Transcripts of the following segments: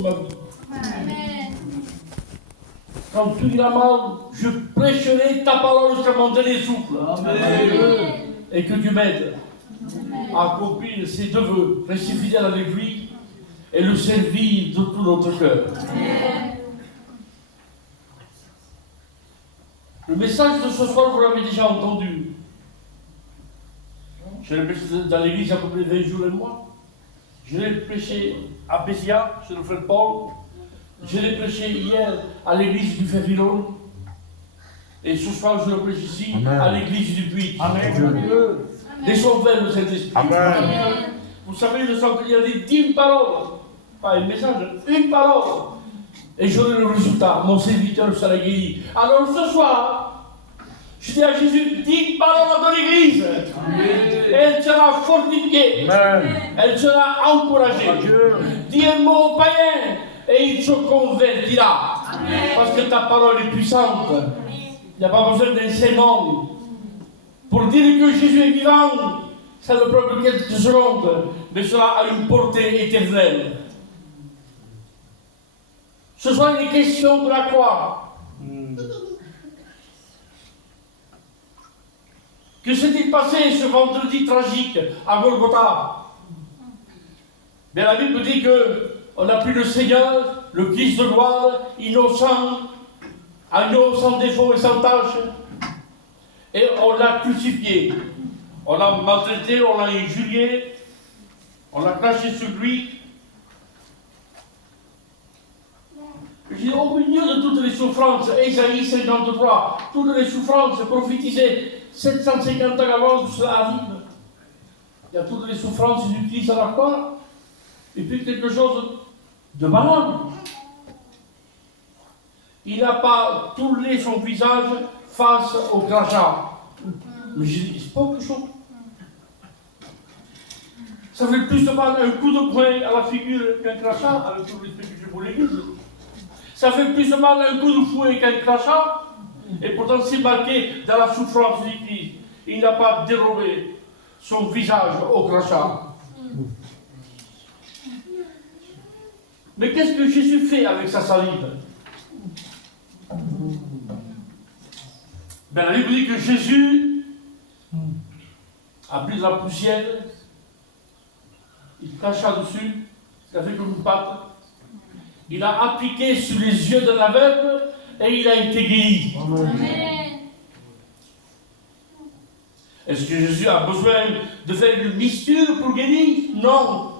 toute ma vie. Amen. Quand tout ira mal, je prêcherai ta parole jusqu'à mon dernier souffle. Amen. Et que Dieu m'aide à accomplir ses deux vœux, rester fidèle avec lui et le servir de tout notre cœur. Amen. Le message de ce soir, vous l'avez déjà entendu. Je l'ai prêché dans l'église il y a à peu près 20 jours et mois. Je l'ai prêché à Béziat, chez le frère Paul. Je l'ai prêché hier à l'église du Févillon. Et ce soir, je le prêche ici, à l'église du Puy. Amen. Laissons faire le Saint-Esprit. Amen. Vous savez, le Saint il a dit 10 paroles. Pas un message, une parole. Et j'aurai le résultat. Mon serviteur sera guéri. Alors ce soir, je dis à Jésus, 10 paroles dans l'église. Elle sera fortifiée. Amen. Elle sera encouragée. Dis un mot au païen et il se convertira. Parce que ta parole est puissante. Il n'y a pas besoin d'un sermon. Pour dire que Jésus est vivant, ça ne prend que quelques secondes, mais cela a une portée éternelle. Ce soir, il est question de la croix. Que s'est-il passé ce vendredi tragique à Golgotha? Bien, la Bible dit qu'on a pris le Seigneur, le Christ de gloire, innocent, agneau sans défaut et sans tâche, et on l'a crucifié. On l'a maltraité, on l'a injurié, on l'a craché sur lui. Je dis, au milieu de toutes les souffrances, Ésaïe 53, toutes les souffrances prophétisées 750 ans avant que cela arrive. Il y a toutes les souffrances du Christ à la croix, et puis quelque chose de malade. Il n'a pas tourné son visage face au crachat. Mais j'ai dit, c'est pas autre chose. Ça fait plus de mal un coup de poing à la figure qu'un crachat, avec tout le respect que j'ai pour l'église. Ça fait plus de mal un coup de fouet qu'un crachat, et pourtant c'est marqué dans la souffrance du Christ. Il n'a pas dérobé son visage au crachat. Mais qu'est-ce que Jésus fait avec sa salive? Ben, la Bible dit que Jésus a pris de la poussière, il cracha dessus, ça fait comme une pâte. Il a appliqué sur les yeux de l'aveugle et il a été guéri. Amen. Est-ce que Jésus a besoin de faire une misture pour guérir? Non.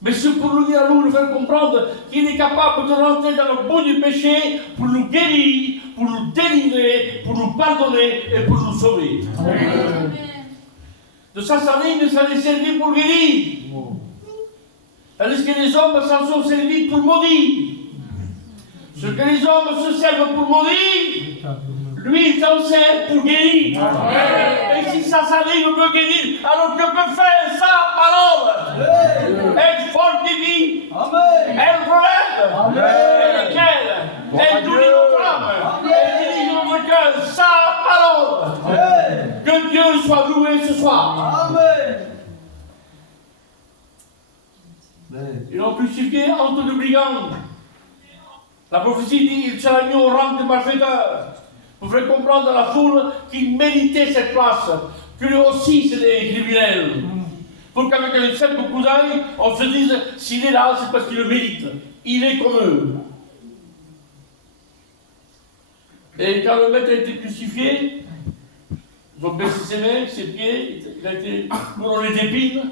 Mais c'est pour nous dire à nous, nous faire comprendre qu'il est capable de rentrer dans le bout du péché pour nous guérir, pour nous délivrer, pour nous pardonner et pour nous sauver. Amen. De sa salive, ça les servit pour guérir. Tandis que les hommes s'en sont servis pour maudire. Ce que les hommes se servent pour maudire, lui il s'en sert pour guérir. Et si sa salive peut guérir, alors que peut faire sa parole? Elle fortifie, elle relève, elle éclaire, elle nourrit notre âme, elle dirige notre cœur, sa parole. Que Dieu soit loué ce soir. Ils l'ont crucifié entre deux brigands. La prophétie dit qu'il sera mis au rang de malfaiteur. Pour faire comprendre à la foule qu'il méritait cette place, que lui aussi c'était un criminel. Pour qu'avec un simple coup d'œil, on se dise s'il est là, c'est parce qu'il le mérite. Il est comme eux. Et quand le maître a été crucifié, ils ont baissé ses mains, ses pieds, il a été couronné d'épines,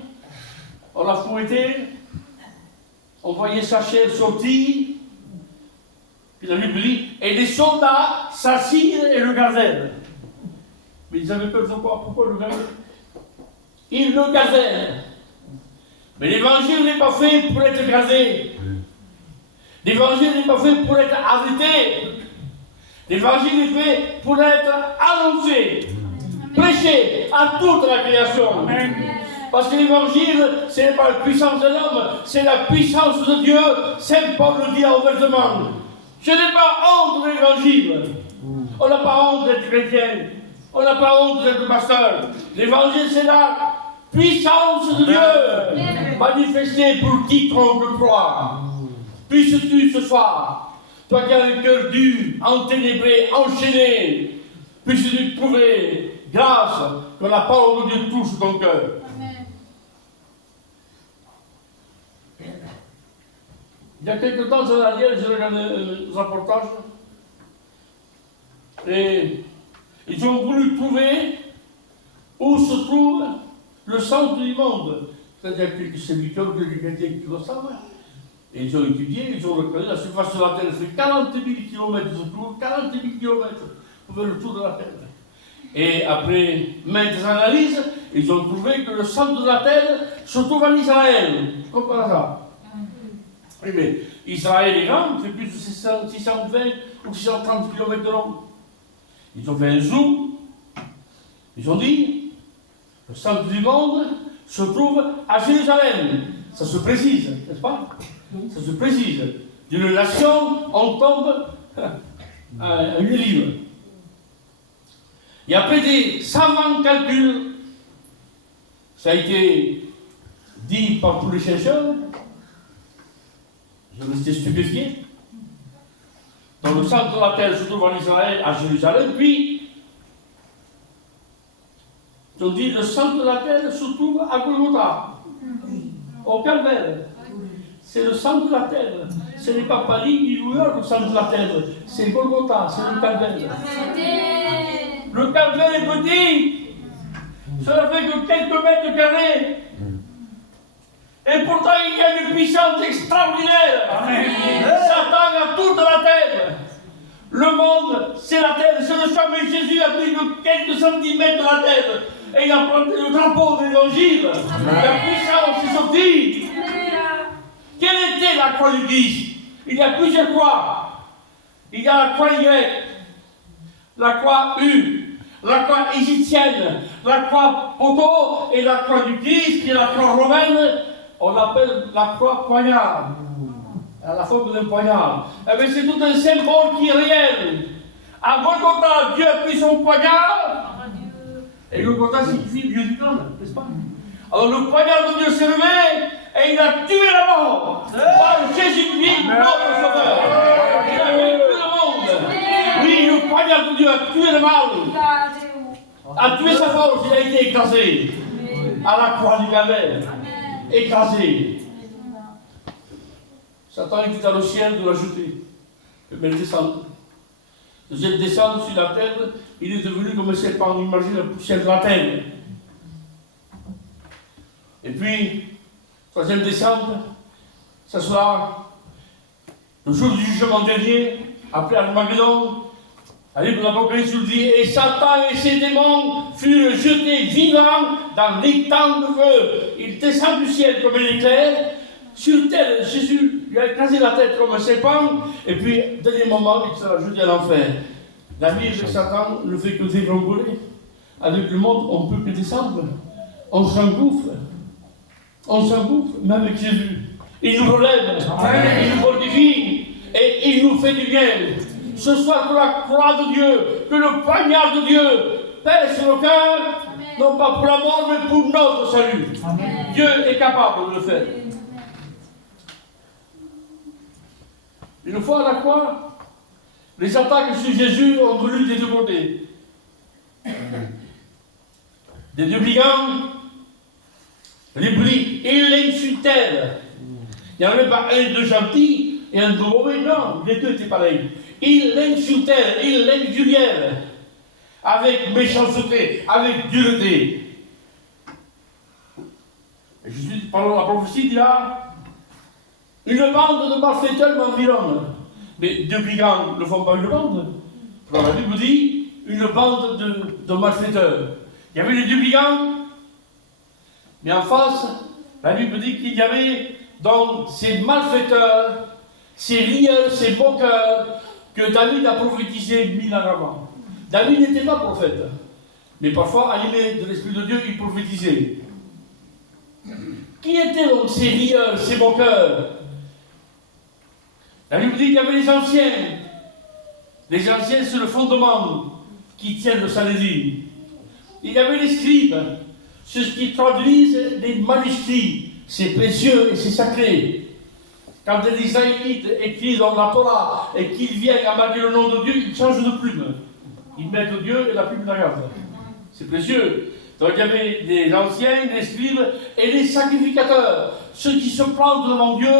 on l'a fouetté. On voyait sa chair sortir, puis la Bible dit, et les soldats s'assirent et le gazèrent. Mais ils avaient peur de quoi? Pourquoi le gazèrent? Ils le gazèrent. Mais l'évangile n'est pas fait pour être gazé. L'évangile n'est pas fait pour être arrêté. L'évangile est fait pour être annoncé, prêché à toute la création. Amen. Parce que l'évangile, ce n'est pas la puissance de l'homme, c'est la puissance de Dieu. Saint Paul le dit ouvertement. Je n'ai pas honte de l'évangile. On n'a pas honte d'être chrétien. On n'a pas honte d'être pasteur. L'évangile, c'est la puissance de Dieu manifestée pour quiconque croit. puisses-tu ce soir, toi qui as un cœur dur, enténébré, enchaîné, puisses-tu trouver grâce que la parole de Dieu touche ton cœur. Amen. Il y a quelque temps, en arrière, j'ai regardé un reportage et ils ont voulu trouver où se trouve le centre du monde. C'est-à-dire quelques serviteurs, quelques chrétiens qui le savent. Et ils ont étudié, ils ont reconnu la surface de la Terre fait 40 000 km de tour, 40 000 km pour faire le tour de la Terre. Et après maintes analyses, ils ont trouvé que le centre de la Terre se trouve en Israël. Comme par hasard. Oui, mais Israël est grand, il fait plus de 620 ou 630 km de long. Ils ont fait un zoom. Ils ont dit, le centre du monde se trouve à Jérusalem. Ça se précise, n'est-ce pas? Ça se précise. D'une nation, on tombe à une livre. Et après des savants calculs, ça a été dit par tous les chercheurs, je restais stupéfié. Dans le centre de la terre se trouve en Israël, à Jérusalem, puis ils ont dit le centre de la terre se trouve à Golgotha, au Calvaire. C'est le centre de la terre. Ce n'est pas Paris ni New York, le centre de la terre. C'est Golgotha, c'est le Calvaire. Le Calvaire est petit. Cela fait que quelques mètres carrés. Et pourtant, il y a une puissance extraordinaire. Amen. Satan a toute la terre. Le monde, c'est la terre. C'est le sang. Mais Jésus a pris que quelques centimètres de la terre. Et il a planté le drapeau de l'évangile. La puissance est sortie. Quelle était la croix du Christ? Il y a plusieurs croix. Il y a la croix grecque, la croix U, la croix égyptienne, la croix poteau et la croix du Christ, qui est la croix romaine. On l'appelle la croix poignard. Elle a la forme d'un poignard. Eh bien, c'est tout un symbole qui est réel. À Golgotha, Dieu a pris son poignard. Et Golgotha signifie Dieu du temps, n'est-ce pas? Alors le poignard de Dieu s'est levé et il a tué la mort par Jésus-Christ, notre Sauveur. Il a vaincu le monde. Oui, le poignard de Dieu a tué le mal, a tué sa force, il a été écrasé à la croix du Calvaire. Écrasé. Satan était dans le ciel de la jeter, mais il descend. Deuxième descendre sur la terre, il est devenu comme un serpent. Imagine la poussière de la terre. Et puis, troisième descente, ça sera le jour du jugement dernier, après Armageddon. La Bible de l'Apocalypse nous dit, et Satan et ses démons furent jetés vivants dans l'étang de feu. Il descend du ciel comme un éclair. Sur terre, Jésus lui a écrasé la tête comme un serpent. Et puis, dernier moment, il sera jeté à l'enfer. La vie de Satan ne fait que dégringoler. Avec le monde, on ne peut que descendre. On s'engouffre. On s'engouffre, mais avec Jésus. Il nous relève, il nous fortifie, et il nous fait du bien. Ce soir, que la croix de Dieu, que le poignard de Dieu pèse sur le cœur, non pas pour la mort, mais pour notre salut. Amen. Dieu est capable de le faire. Une fois à la croix, les attaques sur Jésus ont voulu des deux côtés. Des deux brigands, les bris, et ils l'insultèrent. Il n'y en avait pas un de gentil et un de mauvais, non, les deux étaient pareils. Ils l'insultèrent, ils l'injurièrent, avec méchanceté, avec dureté. Et Jésus, pendant la prophétie, dit là, une bande de malfaiteurs m'environne. Mais deux brigands ne font pas une bande. Alors la Bible dit, une bande de malfaiteurs. Il y avait les deux brigands, mais en face, la Bible dit qu'il y avait donc ces malfaiteurs, ces rieurs, ces moqueurs, que David a prophétisé 1000 ans avant. David n'était pas prophète, mais parfois, animé de l'Esprit de Dieu, il prophétisait. Qui étaient donc ces rieurs, ces moqueurs? La Bible dit qu'il y avait les anciens. Les anciens, c'est le fondement qui tient le Sanhédrin. Il y avait les scribes, ceux qui traduisent les manuscrits. C'est précieux et c'est sacré. Quand les Israélites écrivent dans la Torah et qu'ils viennent à marquer le nom de Dieu, ils changent de plume. Ils mettent Dieu et la plume la garde. C'est précieux. Donc il y avait les anciens, les scribes et les sacrificateurs. Ceux qui se plantent devant Dieu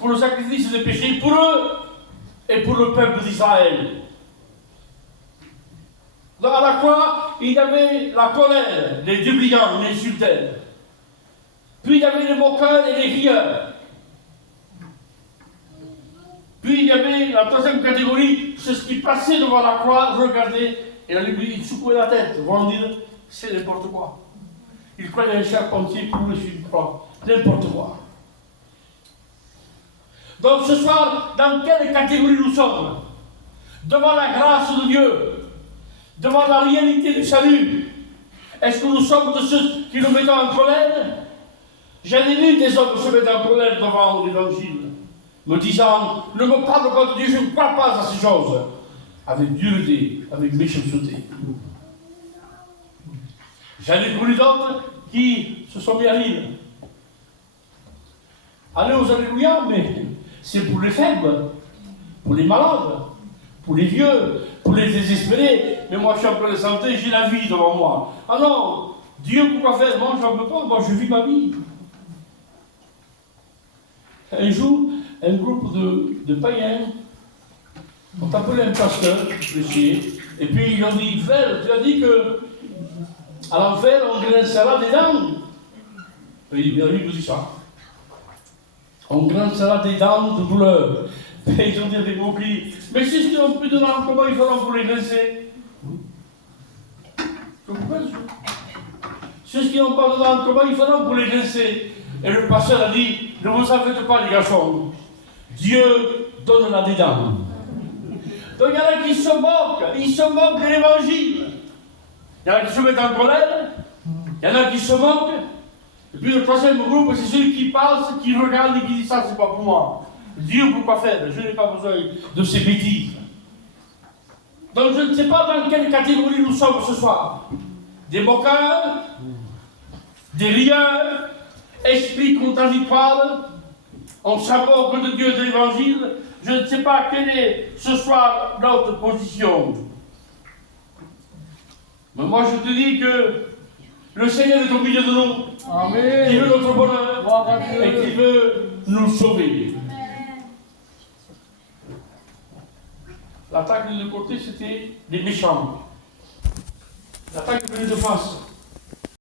pour le sacrifice des péchés, pour eux et pour le peuple d'Israël. Donc à la croix, il y avait la colère, les débliants, les insultaires. Puis il y avait les moqueurs et les rieurs. Puis il y avait la troisième catégorie, ceux qui passaient devant la croix, regardaient, et ils secouaient la tête, vont dire, c'est n'importe quoi. Ils prenaient un charpentier pour le sur une croix, n'importe quoi. Donc ce soir, dans quelle catégorie nous sommes? Devant la grâce de Dieu, devant la réalité du salut. Est-ce que nous sommes de ceux qui nous mettons en colère? J'en ai vu des hommes se mettre en colère devant l'évangile, me disant, ne me parle pas de Dieu, je ne crois pas à ces choses, avec dureté, avec méchanceté. J'en ai connu d'autres qui se sont mis à rire. Allez aux Alléluia, mais c'est pour les faibles, pour les malades, pour les vieux, pour les désespérés. Mais moi, je suis en pleine santé, j'ai la vie devant moi. Ah non, Dieu, pourquoi faire? Moi, je n'en veux pas, moi, je vis ma vie. Un jour, un groupe de païens ont appelé un pasteur, prêcher, et puis ils lui ont dit, frère, tu as dit que à l'enfer, on grincera des dents. Et il vous dit ça. On grincera des dents de douleur. Et ils ont dit avec moquerie, mais c'est ce qu'ils n'ont plus de dents, comment ils feront pour les grincer? Je comprends ça. Ceux qui n'ont pas de dents, comment ils feront pour les grincer? Et le pasteur a dit, ne vous en faites pas les garçons, Dieu donne des dents. Donc il y en a qui se moquent, ils se moquent de l'évangile. Il y en a qui se mettent en colère, il y en a qui se moquent. Et puis le troisième groupe, c'est celui qui passe, qui regarde et qui dit ça, c'est pas pour moi. Dieu, pourquoi faire? Je n'ai pas besoin de ces bêtises. Donc je ne sais pas dans quelle catégorie nous sommes ce soir. Des moqueurs, des rieurs, esprits contradictoires, on s'aborde de Dieu et de l'évangile. Je ne sais pas quelle est ce soir notre position. Mais moi je te dis que le Seigneur est au milieu de nous. Amen. Il veut notre bonheur et qu'il veut nous sauver. L'attaque de côté, c'était des méchants. L'attaque venait de face.